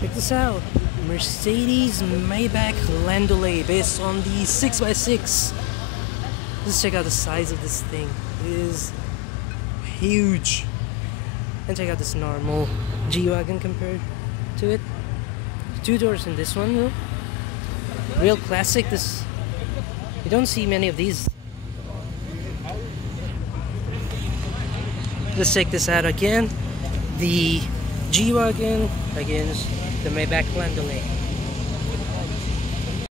Check this out. Mercedes Maybach Landaulet based on the 6x6. Let's check out the size of this thing. It is huge. And check out this normal G-Wagen compared to it. 2 doors in this one though. Real classic. This, you don't see many of these. Let's check this out again. The G-Wagen against the Maybach Landaulet.